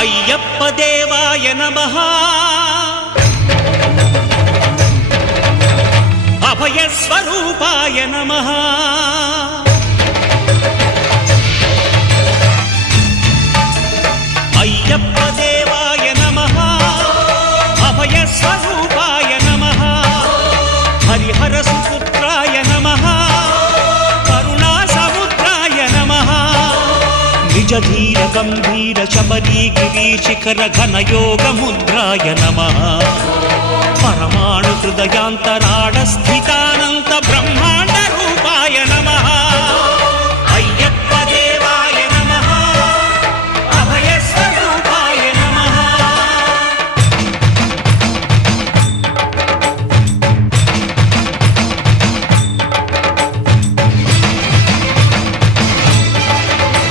అయ్యప్ప దేవాయ నమః అభయ స్వరూపాయ నమః అయ్యప్ప దేవాయ నమః అభయ స్వరూపాయ నమః హరిహర సుపుత్రాయ నమః కరుణా సముద్రాయ నమః నిజ ధీర గంభీర శబరీ గిరి శిఖర ఘన యోగ ముద్రాయ నమః పరమాణు హృదయాంతరాడ స్థితానంత